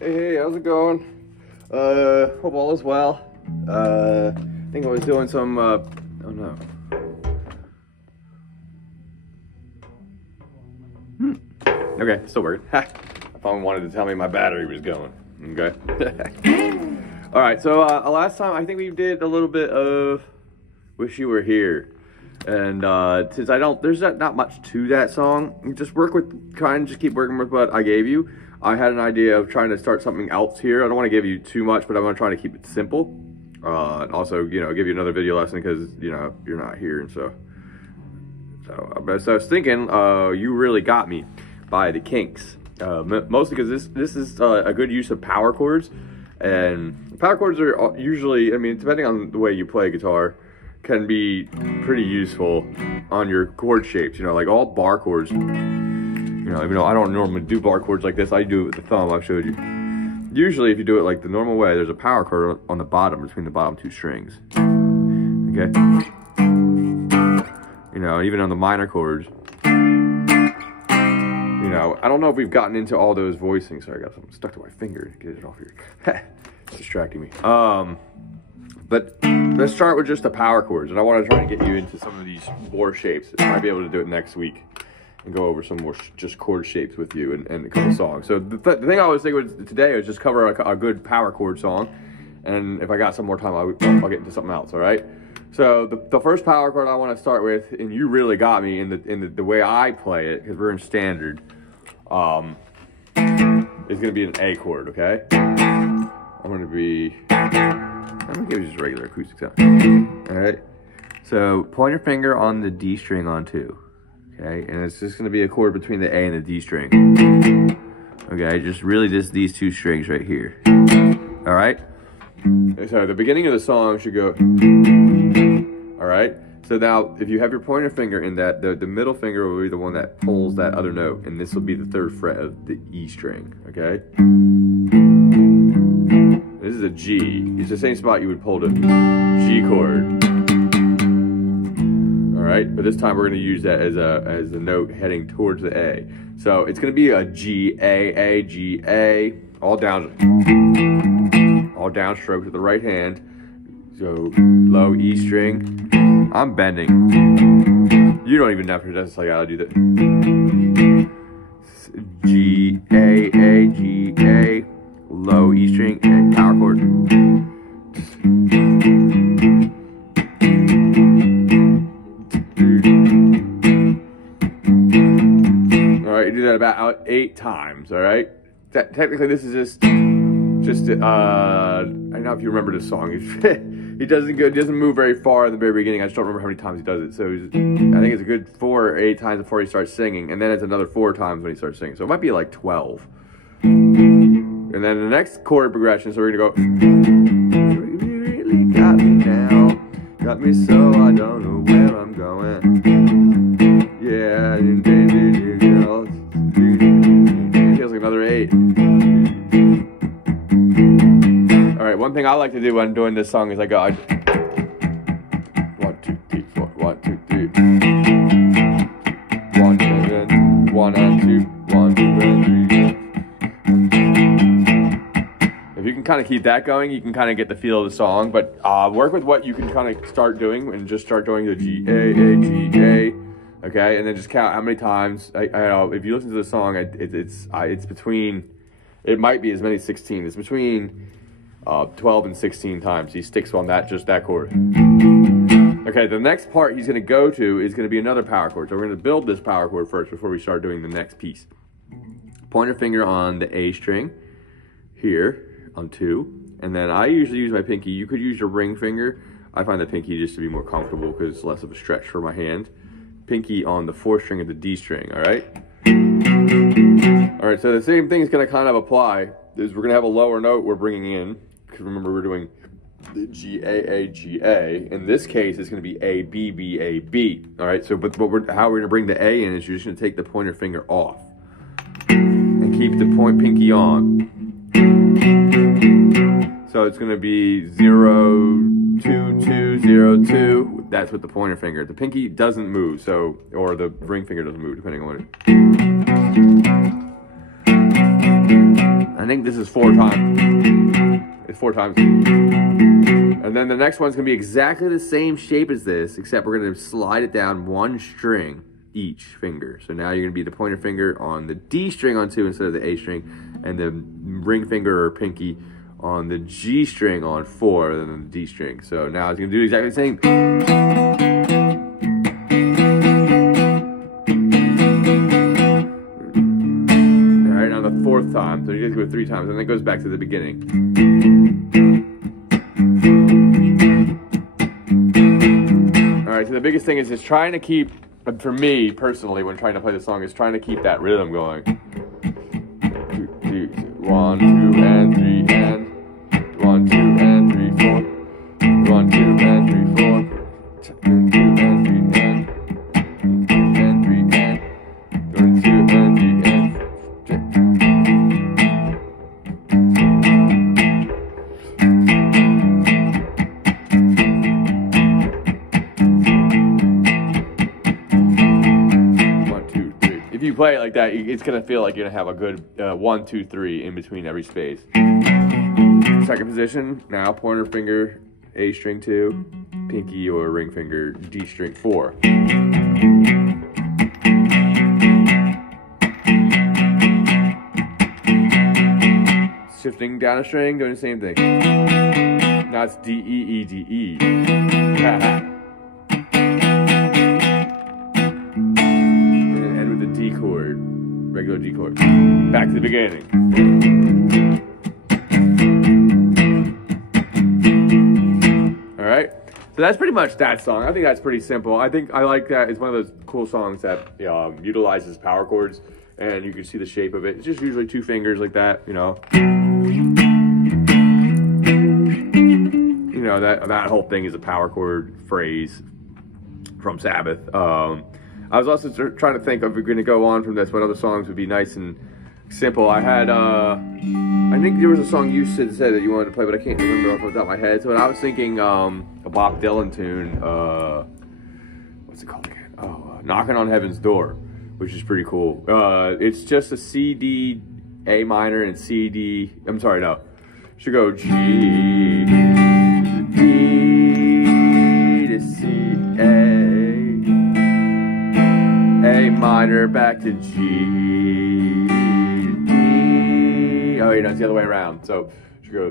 Hey, how's it going? Hope all is well. I think I was doing some, oh no. Okay, still working. I thought wanted to tell me my battery was going. Okay. All right, so last time I think we did a little bit of Wish You Were Here. And since there's not much to that song, just keep working with what I gave you. I had an idea of trying to start something else here. I don't want to give you too much, but I'm going to try to keep it simple. And also, give you another video lesson because, you're not here. And so I was thinking, You Really Got Me by the Kinks. Mostly because this is a good use of power chords. And power chords are usually, depending on the way you play guitar, can be pretty useful on your chord shapes, like all bar chords. Even though I don't normally do bar chords like this, I do it with the thumb. I've showed you. Usually, if you do it like the normal way, there's a power chord on the bottom between the bottom two strings. Okay. Even on the minor chords. I don't know if we've gotten into all those voicings. Sorry, I got something stuck to my finger. Get it off here. It's distracting me. But let's start with just the power chords, and I want to try and get you into some of these more shapes. I might be able to do it next week and go over some more just chord shapes with you and a couple songs. So the thing I was thinking today was just cover a good power chord song, and if I got some more time, I'll get into something else. All right. So the first power chord I want to start with, and You Really Got Me in the way I play it, because we're in standard, is going to be an A chord. Okay. I'm going to give you just regular acoustic sound. All right. So point your finger on the D string on 2. Okay. And it's just going to be a chord between the A and the D string. Okay. Just these two strings right here. All right. So the beginning of the song should go. All right. So now if you have your pointer finger in that, the middle finger will be the one that pulls that other note. And this will be the 3rd fret of the E string. Okay. This is a G. It's the same spot you would pull the G chord. All right, but this time we're going to use that as a note heading towards the A. So it's going to be a G A G A, all downstroke to the right hand. So low E string. I'm bending. You don't even have to necessarily gotta do that. G A G A. Low E string and power chord. All right, you do that about 8 times. All right. Technically, this is just. I don't know if you remember this song. He doesn't move very far in the very beginning. I just don't remember how many times he does it. So I think it's a good 4 or 8 times before he starts singing, and then it's another 4 times when he starts singing. So it might be like 12. And then the next chord progression, so we're gonna go. You really got me now, got me so I don't know where I'm going. Yeah, it feels like another 8. All right, one thing I like to do when doing this song is I go 1, 2, 3, 4, 1, 2, 3. 1 and 1 and 2, 1, 2 and 3. If you can kind of keep that going, you can kind of get the feel of the song. But work with what you can kind of start doing, and just start doing the G A G A, okay? And then just count how many times. If you listen to the song, it's between. It might be as many as 16. It's between 12 and 16 times. He sticks on just that chord. Okay, the next part he's going to go to is going to be another power chord. So we're going to build this power chord first before we start doing the next piece. Point your finger on the A string here. On 2, and then I usually use my pinky. You could use your ring finger. I find the pinky just to be more comfortable because it's less of a stretch for my hand. Pinky on the 4th string of the D string. All right. All right. So the same thing is going to kind of apply. Is we're going to have a lower note we're bringing in, because remember we're doing the G A G A. In this case, it's going to be A B B A B. All right. So but how we're going to bring the A in is you're just going to take the pointer finger off and keep the pinky on. So it's going to be 0, 2, 2, 0, 2. That's with the pointer finger. The pinky doesn't move, or the ring finger doesn't move, depending on what it. I think this is 4 times. It's 4 times. And then the next one's gonna be exactly the same shape as this, except we're gonna slide it down 1 string each finger. So now you're gonna be the pointer finger on the D string on 2 instead of the A string, and the ring finger or pinky on the G string on 4 rather than the D string. So now it's gonna do exactly the same. All right, now the 4th time. So you guys go 3 times, and then it goes back to the beginning. All right, so the biggest thing is just trying to keep, for me personally, when trying to play the song, is trying to keep that rhythm going. 1, 2, and 3, and 1, 2, and 3, 4. 1, 2, and 3, 4. 1, 2, and 3, and 2, and 3, and 1, 2, and 3, and. If you play it like that, it's gonna feel like you're gonna have a good 1, 2, 3 in between every space. 2nd position, now pointer finger A string 2, pinky or ring finger D string 4. Shifting down a string, doing the same thing. Now it's D, E, E, D, E. D chord, regular D chord. Back to the beginning. All right, so that's pretty much that song. I think that's pretty simple. I think I like that. It's one of those cool songs that utilizes power chords, and you can see the shape of it. It's just usually 2 fingers like that, you know. You know, that whole thing is a power chord phrase from Sabbath. I was also trying to think if we're going to go on from this, what other songs would be nice and simple. I had, I think there was a song you said that you wanted to play, but I can't remember off the top of my head. So I was thinking a Bob Dylan tune, what's it called again? Oh, Knocking on Heaven's Door, which is pretty cool. It's just a C, D, A minor, and C, D, I'm sorry, no. Should go G, D to C, A minor, back to G, D. Oh, you know, it's the other way around. So you go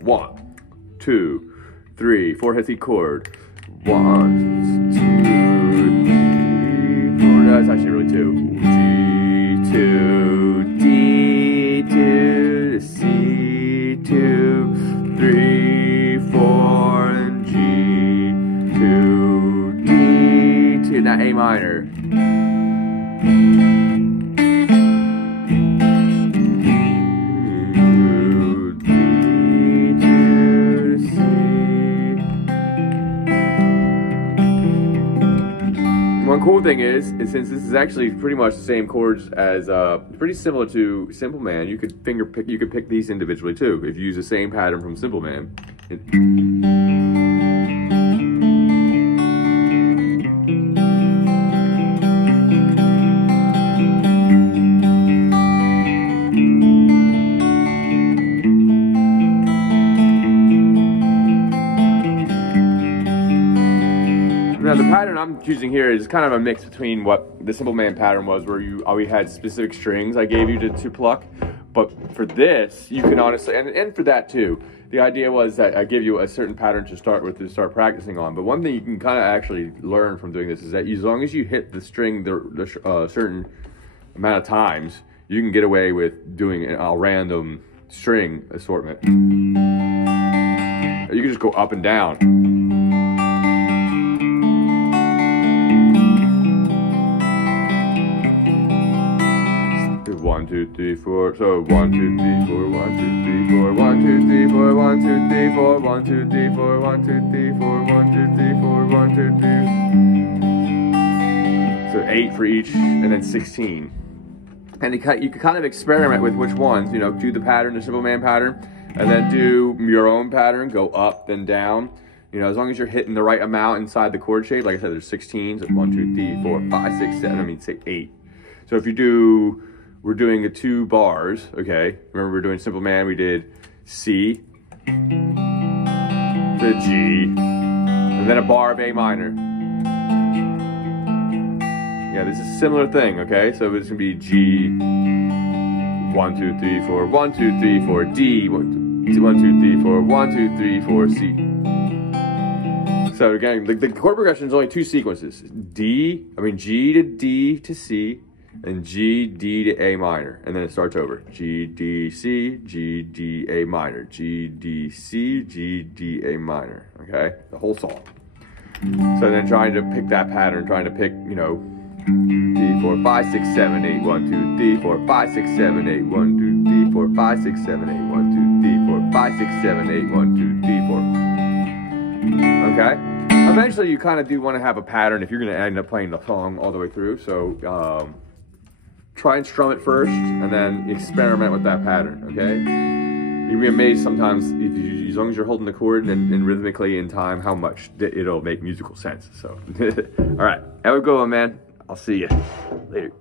1, 2, 3, 4 hits each chord. 1, 2, 3, 4. No, that's actually really 2. G, 2, D, 2, C, 2, 3, 4, and G, 2, D, 2. Now A minor. One cool thing is since this is actually pretty much the same chords as pretty similar to Simple Man, you could pick these individually too if you use the same pattern from Simple Man. Now the pattern I'm choosing here is kind of a mix between what the Simple Man pattern was, where you always had specific strings I gave you to pluck. But for this, you can honestly, and for that too, the idea was that I give you a certain pattern to start with, to start practicing on. But one thing you can kind of actually learn from doing this is that as long as you hit the string the certain amount of times, you can get away with doing a random string assortment. You can just go up and down. 1, 2, 3, 4. So 1, 2, 3, 4, 1, 2, 3, 4, 1, 2, 3, 4, 1, 2, 3, 4, 1, 2, 3, 4, 1, 2, 3, 4, 1, 2, 3, 4, 1, 2, 3. So 8 for each, and then 16. And you can kind of experiment with which ones, you know, do the pattern, the Simple Man pattern, and then do your own pattern, go up, then down. You know, as long as you're hitting the right amount inside the chord shape. Like I said, there's 16, so 1, 2, 3, 4, 5, 6, 7, I mean, say 8. So if you do we're doing the 2 bars, okay? Remember we're doing Simple Man, we did C to G, and then a bar of A minor. Yeah, this is a similar thing, okay? So it's gonna be G, 1, 2, 3, 4, 1, 2, 3, 4, D, 1, 2, 3, 4, 1, 2, 3, 4, C. So again, the chord progression is only 2 sequences. G to D to C, and G, D to A minor. And then it starts over. G, D, C, G, D, A minor. G, D, C, G, D, A minor. Okay? The whole song. So then trying to pick that pattern, trying to pick, you know, 3, 4, 5, 6, 7, 8, 1, 2, 3, 4, 5, 6, 7, 8, 1, 2, 3, 4, 5, 6, 7, 8, 1, 2, 3, 4, 5, 6, 7, 8, 1, 2, 3, 4. Okay? Eventually you kind of do want to have a pattern if you're going to end up playing the song all the way through. So try and strum it first and then experiment with that pattern, okay? You'll be amazed sometimes, as long as you're holding the chord and rhythmically in time, how much it'll make musical sense. So, all right, have a good one, man. I'll see you later.